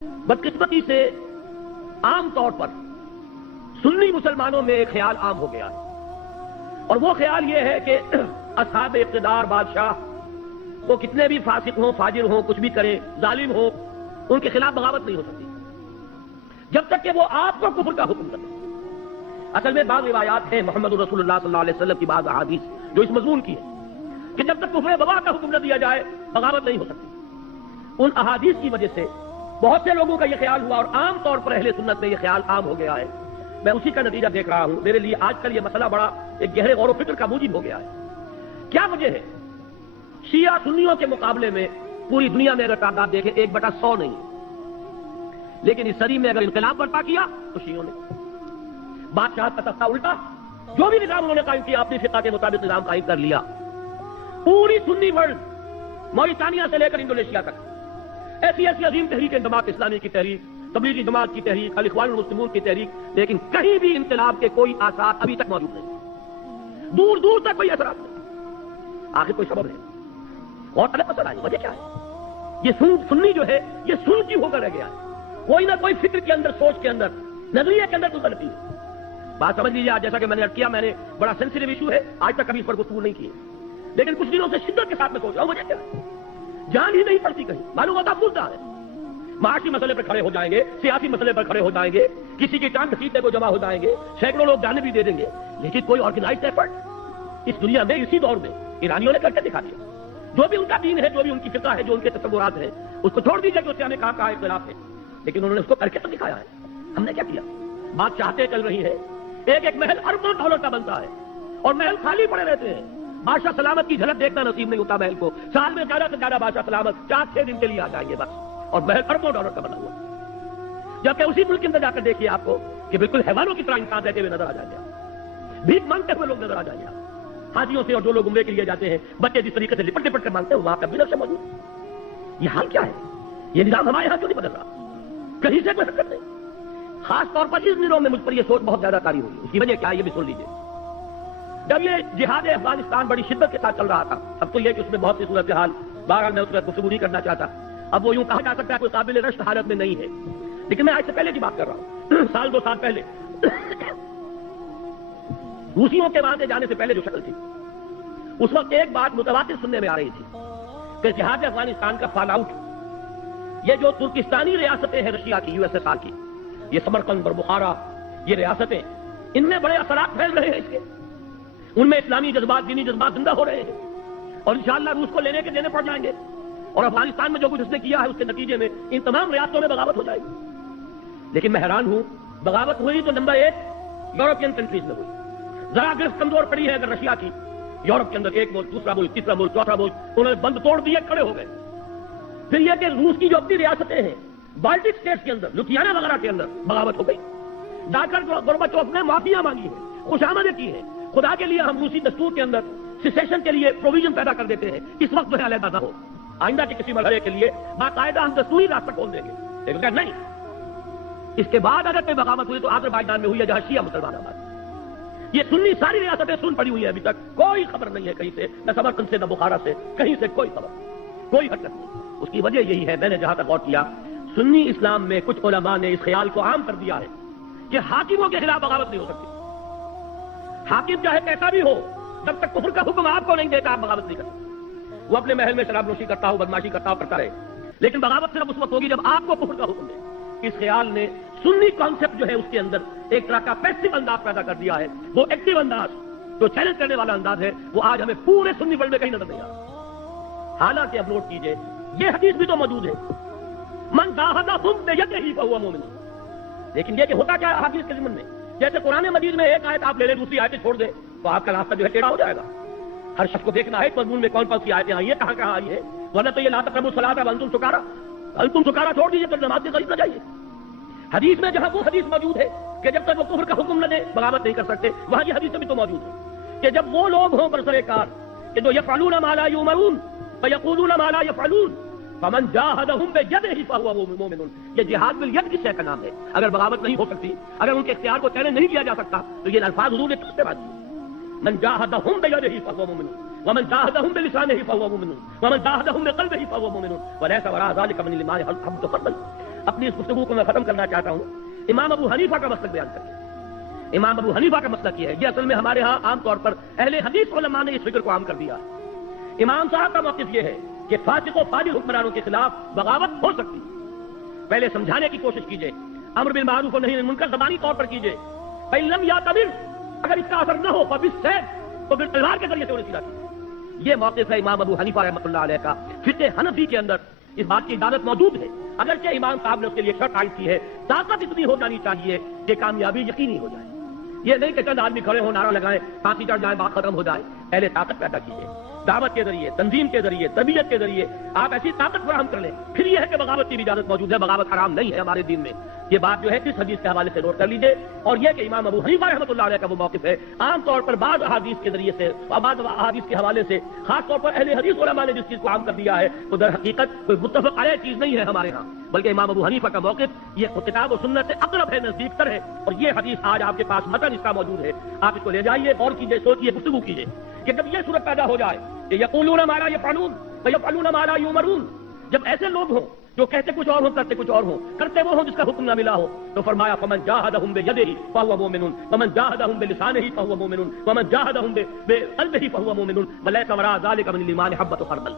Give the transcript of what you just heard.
بدقسمتی سے عام طور پر سنی مسلمانوں میں ایک خیال عام ہو گیا ہے، اور وہ خیال یہ ہے کہ اصحاب اقتدار بادشاہ وہ کتنے بھی فاسق ہوں، فاجر ہوں، کچھ بھی کریں، ظالم ہوں، ان کے خلاف بغاوت نہیں ہو سکتی جب تک کہ وہ آپ کو کفر کا حکم کریں۔ اصل میں بعض روایات ہیں محمد رسول اللہ صلی اللہ علیہ وسلم کی بعض احادیث جو اس مضمون کی ہے کہ جب تک کفر بغا کا حکم نہ دیا جائے بغاوت نہیں ہو سکتی۔ ان احادیث کی وجہ سے بہت سے لوگوں کا یہ خیال ہوا، اور عام طور پر اہل سنت میں یہ خیال عام ہو گیا ہے۔ میں اسی کا نتیجہ دیکھ رہا ہوں، میرے لیے آج کل یہ مسئلہ بڑا ایک گہرے غور و فکر کا موجب ہو گیا ہے۔ کیا وجہ ہے؟ شیعہ سنیوں کے مقابلے میں پوری دنیا میں اگر تعداد دیکھیں 1/100 نہیں ہے، لیکن اس صدی میں اگر انقلاب برپا کیا تو شیعوں نے بادشاہ کا تختہ الٹا، جو بھی نظام انہوں نے قائم کیا اپنی فقہ کے مطابق نظام قائم کر لیا۔ پوری سنی ورلڈ موریتانیہ سے لے کر انڈونیشیا تک ایسی ایسی عظیم تحریک، جماعت اسلامی کی تحریک، تبلیغی جماعت کی تحریک، الاخوان المسلمون کی تحریک، لیکن کہیں بھی انقلاب کے کوئی آثار ابھی تک موجود نہیں، دور دور تک کوئی اثرات نہیں۔ آخر کوئی سبب ہے اور الگ مسئلہ ہے، وجہ کیا ہے؟ یہ سنی جو ہے یہ سنتی ہو کر رہ گیا ہے، کوئی نہ کوئی فکر کے اندر، سوچ کے اندر، نظریے کے اندر کوئی غلطی ہے۔ بات سمجھ لیجیے، جیسا کہ میں نے کیا، میں نے بڑا سینسیٹیو ایشو ہے، آج تک کبھی اس پر گفتگو نہیں کی ہے، لیکن کچھ دنوں سے شدت کے ساتھ میں سوچ رہا ہوں وجہ کیا ہے؟ جان ہی نہیں پڑتی کہیں، معلوم ہوتا بھولتا ہے۔ معاشی مسئلے پر کھڑے ہو جائیں گے، سیاسی مسئلے پر کھڑے ہو جائیں گے، کسی کی ٹانگ کھینچنے کو جمع ہو جائیں گے، سینکڑوں لوگ جانے بھی دے دیں گے، لیکن کوئی آرگنائزڈ ایفرٹ اس دنیا میں اسی دور میں ایرانیوں نے کر کے دکھا دیا۔ جو بھی ان کا دین ہے، جو بھی ان کی فقہ ہے، جو ان کے تصورات ہیں، اس کو چھوڑ دیجیے کہ اس سے ہمیں کہاں اختلاف ہے، لیکن انہوں نے اس کو کر کے تو دکھایا ہے۔ ہم نے کیا کیا؟ بات چاہتے چل رہی ہے، ایک ایک محل اربوں ڈالر کا بنتا ہے اور محل خالی پڑے رہتے ہیں۔ بادشاہ سلامت کی جھلک دیکھنا نصیب نہیں ہوتا محل کو، سال میں زیادہ سے زیادہ بادشاہ سلامت 4-6 دن کے لیے آ جائیں گے بس، اور محل اربوں ڈالر کا بنا ہوا۔ جبکہ اسی ملک کے اندر جا کر دیکھیے آپ کو کہ بالکل حیوانوں کی طرح انسان رہتے ہوئے نظر آ جائیں گے، بھیک مانگتے ہوئے لوگ نظر آ جائیں گے حاجیوں سے، اور جو لوگ عمرے کے لیے جاتے ہیں بچے جس طریقے سے لپٹ لپٹ کر مانگتے ہیں وہاں کا بھی نقشہ موجود ہے۔ یہ حال کیا ہے؟ یہ نظام ہمارے یہاں کیوں نہیں بدل رہا؟ کہیں سے کوئی حرکت نہیں۔ خاص طور پر اس دنوں میں مجھ پر یہ سوچ بہت زیادہ طاری ہوئی، اس کی وجہ کیا ہے یہ بھی سن لیجیے۔ جب یہ جہاد افغانستان بڑی شدت کے ساتھ چل رہا تھا، اب تو یہ کہ اس میں بہت سی صورتحال، بہرحال میں اس میں گفتگو نہیں کرنا چاہتا، اب وہ یوں کہا جا سکتا ہے کوئی قابل رشک حالت میں نہیں ہے، لیکن میں آج سے پہلے کی بات کر رہا ہوں، سال 2 سال پہلے روسیوں کے وہاں سے جانے سے پہلے جو شکل تھی، اس وقت ایک بات متواتر سننے میں آ رہی تھی کہ جہاد افغانستان کا فال آؤٹ، یہ جو ترکستانی ریاستیں ہیں رشیا کی، USSR کی، یہ سمرقند اور بخارا، یہ ریاستیں، ان میں بڑے اثرات پھیل رہے ہیں اس کے، ان میں اسلامی جذبات، دینی جذبات زندہ ہو رہے ہیں، اور انشاءاللہ روس کو لینے کے دینے پڑ جائیں گے، اور افغانستان میں جو کچھ اس نے کیا ہے اس کے نتیجے میں ان تمام ریاستوں میں بغاوت ہو جائے گی۔ لیکن میں حیران ہوں، بغاوت ہوئی تو نمبر 1 یورپین کنٹریز میں ہوئی، ذرا گرفت کمزور پڑی ہے اگر رشیا کی، یورپ کے اندر ایک ملک، دوسرا ملک، تیسرا ملک، چوتھا ملک، انہوں نے بند توڑ دیے، کھڑے ہو گئے۔ پھر یہ کہ روس کی جو اپنی ریاستیں ہیں بالٹک اسٹیٹس کے اندر، لوتھیانا وغیرہ کے اندر بغاوت ہو گئی، جا کر گورباچوف نے معافیاں مانگی ہیں، خوشامدیں کی ہیں، خدا کے لیے ہم روسی دستور کے اندر سیسیشن کے لیے پروویژن پیدا کر دیتے ہیں، اس وقت جو ہے علیحدہ نہ ہو، آئندہ کے کسی مرحلے کے لیے باقاعدہ ہم دستوری راستہ کھول دیں گے، لیکن نہیں، اس کے بعد اگر کوئی بغاوت ہوئی تو آذربائیجان میں ہوئی ہے جہاں شیعہ مسلمان آباد۔ یہ سنی ساری ریاستیں سن پڑی ہوئی ہے، ابھی تک کوئی خبر نہیں ہے کہیں سے، نہ سمرقند سے نہ بخارا سے، کہیں سے کوئی خبر، کوئی حرکت نہیں۔ اس کی وجہ یہی ہے، میں نے جہاں تک غور کیا، سنی اسلام میں کچھ علماء نے اس خیال کو عام کر دیا ہے کہ حاکموں کے خلاف بغاوت نہیں ہو سکتی، حاکم چاہے کیسا بھی ہو، جب تک کفر کا حکم آپ کو نہیں دیتا آپ بغاوت نہیں کر سکتے۔ وہ اپنے محل میں شراب نوشی کرتا ہو، بدماشی کرتا ہو، کرتا رہے، لیکن بغاوت صرف اس وقت ہوگی جب آپ کو کفر کا حکم دے۔ اس خیال نے سنی کانسیپٹ جو ہے اس کے اندر ایک طرح کا پیسو انداز پیدا کر دیا ہے، وہ ایکٹیو انداز جو چیلنج کرنے والا انداز ہے وہ آج ہمیں پورے سنی ورلڈ میں کہیں نظر نہیں آ رہا۔ حالانکہ اب نوٹ کیجئے یہ حدیث بھی تو موجود ہے، من جاہدہم بیدہ فہو مومن، لیکن یہ کہ ہوتا کیا ہے حدیث کے ضمن میں، جیسے قرآن مجید میں ایک آیت آپ لے لیں، دوسری آیتیں چھوڑ دیں تو آپ کا راستہ جو ہے ٹیڑھا ہو جائے گا۔ ہر شخص کو دیکھنا ہے اس مضمون میں کون کون سی آیتیں آئی ہیں، کہاں کہاں آئی ہے، ورنہ تو یہ لا تقربوا الصلاۃ وانتم سکارا، انتم سکارا چھوڑ دیجیے تو نماز کے قریب نہ جائیے۔ حدیث میں جہاں وہ حدیث موجود ہے کہ جب تک وہ کفر کا حکم نہ دے بغاوت نہیں کر سکتے، وہاں یہ حدیث بھی تو موجود ہے کہ جب وہ لوگ ہوں برسر کار کہ جو یفعلون ما لا یؤمرون ویقولون ما لا یفعلون فمن جاہدہم بیدہ فہو مومن، یہ جہاد بالید کس شے کا نام ہے؟ اگر بغاوت نہیں ہو سکتی، اگر ان کے اختیار کو چیلنج نہیں کیا جا سکتا تو یہ الفاظ حضور نے کس سے بات کی؟ من جاہدہم بیدہ فہو مومن ومن جاہدہم بلسانہ فہو مومن ومن جاہدہم بقلبہ فہو مومن ولیس وراء ذلک من الایمان حبۃ خردل۔ اپنی اس گفتگو کو میں ختم کرنا چاہتا ہوں امام ابو حنیفہ کا مسلک بیان کر کے۔ امام ابو حنیفہ کا مسلک یہ ہے، یہ اصل میں ہمارے ہاں عام طور پر اہل حدیث علماء نے اس فکر کو عام کر دیا ہے۔ امام صاحب کا موقف یہ ہے کہ فاسق و فاجر حکمرانوں کے خلاف بغاوت ہو سکتی، پہلے سمجھانے کی کوشش کیجیے، امر بالمعروف و نہی عن المنکر زبانی طور پر کیجیے، فإن لم يعتبر، اگر اس کا اثر نہ ہو فبالسیف، تو پھر تلوار کے ذریعے سے انہیں سیدھا کیجیے۔ یہ موقف ہے امام ابو حنیفہ رحمۃ اللہ علیہ کا۔ فقہ حنفی کے اندر اس بات کی اجازت موجود ہے، اگرچہ امام صاحب نے اس کے لیے شرط عائد کی ہے، طاقت اتنی ہو جانی چاہیے کہ کامیابی یقینی ہو جائے۔ یہ نہیں کہ چند آدمی کھڑے ہو، نعرہ لگائیں، پھانسی چڑھ جائے، بات ختم ہو جائے۔ پہلے طاقت پیدا کیجیے، دعوت کے ذریعے، تنظیم کے ذریعے، تربیت کے ذریعے آپ ایسی طاقت فراہم کر لیں۔ پھر یہ ہے کہ بغاوت کی بھی اجازت موجود ہے، بغاوت حرام نہیں ہے ہمارے دین میں۔ یہ بات جو ہے اس حدیث کے حوالے سے نوٹ کر لیجیے، اور یہ کہ امام ابو حنیفہ رحمۃ اللہ علیہ کا وہ موقف ہے، عام طور پر بعض احادیث کے ذریعے سے، بعض احادیث کے حوالے سے، خاص طور پر اہل حدیث علماء نے جس چیز کو عام کر دیا ہے وہ در حقیقت کوئی متفق علیہ چیز نہیں ہے ہمارے ہاں، بلکہ امام ابو حنیفہ کا موقف یہ کتاب و سنت سے اقرب ہے، نزدیک تر ہے۔ اور یہ حدیث آج آپ کے پاس متن اس کا موجود ہے، آپ اس کو لے جائیے، غور کیجیے، سوچیے، گفتگو کیجیے کہ جب یہ صورت پیدا ہو جائے کہ یقولون ما لا یفعلون ویفعلون ما لا یؤمرون، جب ایسے لوگ ہوں جو کہتے کچھ اور ہوں کرتے کچھ اور ہوں، کرتے وہ ہوں جس کا حکم نہ ملا ہو، تو فرمایا فمن جاہدہم بیدہ فہو مومن ومن جاہدہم بلسانہ فہو مومن ومن جاہدہم بقلبہ فہو مومن ولیس وراء ذلک من الایمان حبۃ خردل۔